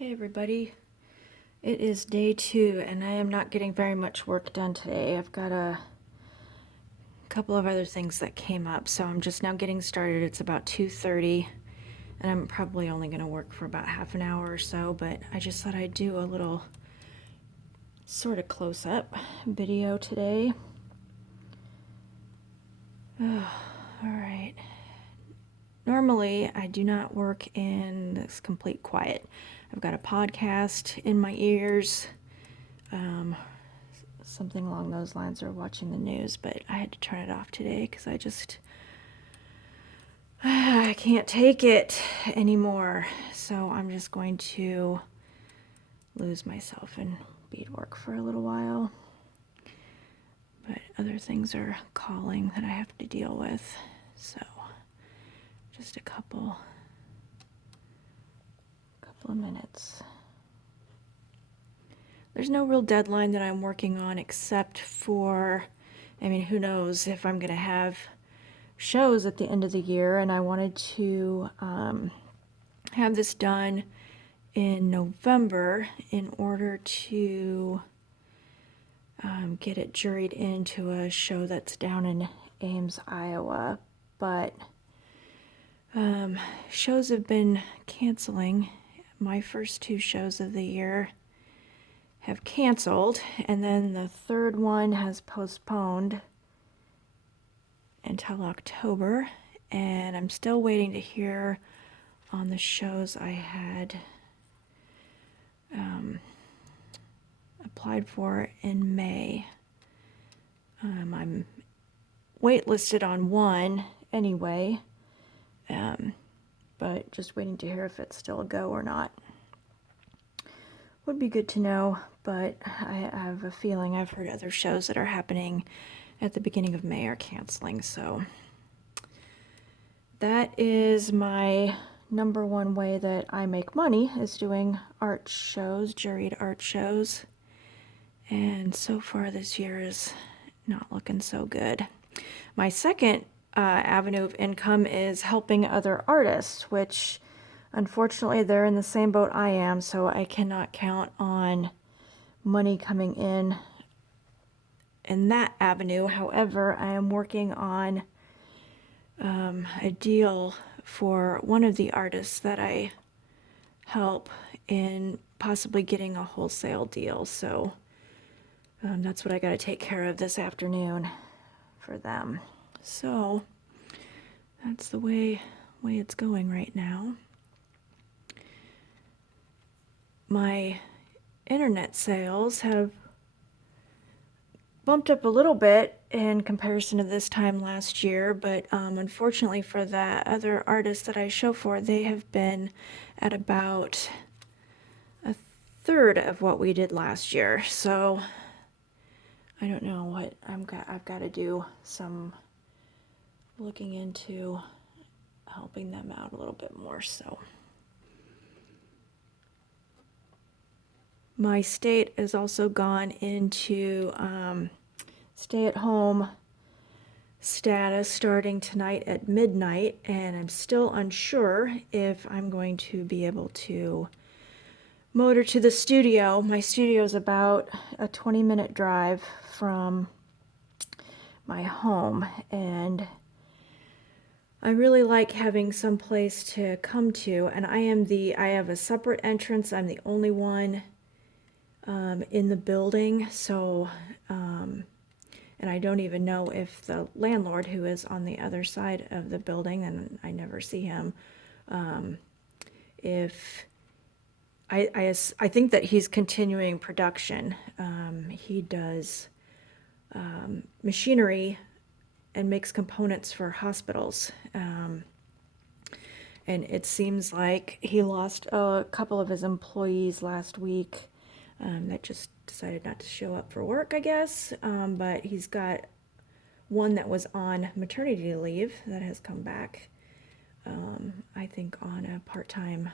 Hey everybody, it is day 2 and I am not getting very much work done today. I've got a couple of other things that came up, so I'm just now getting started. It's about 2:30 and I'm probably only going to work for about half an hour or so, but I just thought I'd do a little sort of close-up video today. Alright. Normally, I do not work in this complete quiet. I've got a podcast in my ears, something along those lines, or watching the news, but I had to turn it off today because I can't take it anymore. So I'm just going to lose myself in beadwork for a little while. But other things are calling that I have to deal with. So just a couple of minutes. There's no real deadline that I'm working on except for, who knows if I'm going to have shows at the end of the year, and I wanted to have this done in November in order to get it juried into a show that's down in Ames, Iowa. But shows have been canceling. My first 2 shows of the year have canceled, and then the third one has postponed until October, and I'm still waiting to hear on the shows I had applied for in May. I'm waitlisted on one anyway, but just waiting to hear if it's still a go or not. Would be good to know, but I have a feeling I've heard other shows that are happening at the beginning of May are canceling, so that is my number one way that I make money, is doing art shows, juried art shows. And so far this year is not looking so good. My second avenue of income is helping other artists, which unfortunately they're in the same boat I am, so I cannot count on money coming in that avenue. However, I am working on a deal for one of the artists that I help in possibly getting a wholesale deal. So that's what I got to take care of this afternoon for them. So that's the way it's going right now. My internet sales have bumped up a little bit in comparison to this time last year, but unfortunately for the other artists that I show for, they have been at about a third of what we did last year. So I don't know what I've got to do some looking into helping them out a little bit more. So my state has also gone into stay-at-home status starting tonight at midnight, and I'm still unsure if I'm going to be able to motor to the studio. My studio is about a 20-minute drive from my home, and I really like having some place to come to, and I have a separate entrance. I'm the only one in the building, so and I don't even know if the landlord, who is on the other side of the building, and I never see him, if I think that he's continuing production. He does machinery and makes components for hospitals. And it seems like he lost a couple of his employees last week that just decided not to show up for work, I guess. But he's got one that was on maternity leave that has come back, I think on a part-time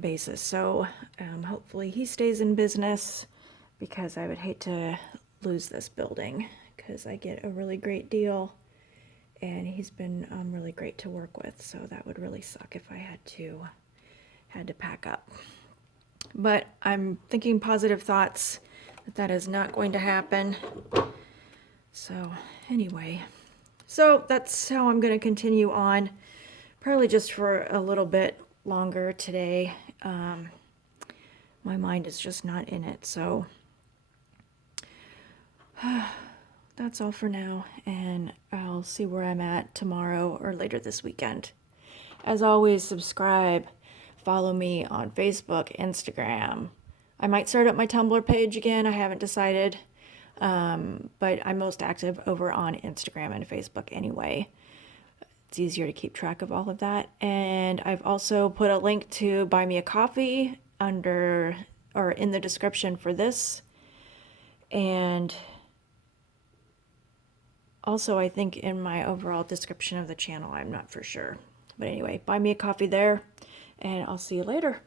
basis. So hopefully he stays in business, because I would hate to lose this building, because I get a really great deal and he's been really great to work with. So that would really suck if I had to had to pack up. But I'm thinking positive thoughts that is not going to happen. So anyway, so that's how I'm going to continue on, probably just for a little bit longer today. My mind is just not in it, so that's all for now, and I'll see where I'm at tomorrow or later this weekend. As always, subscribe, follow me on Facebook, Instagram. I might start up my Tumblr page again, I haven't decided, but I'm most active over on Instagram and Facebook anyway. It's easier to keep track of all of that. And I've also put a link to buy me a coffee under or in the description for this. And also, I think in my overall description of the channel, I'm not for sure. But anyway, buy me a coffee there, and I'll see you later.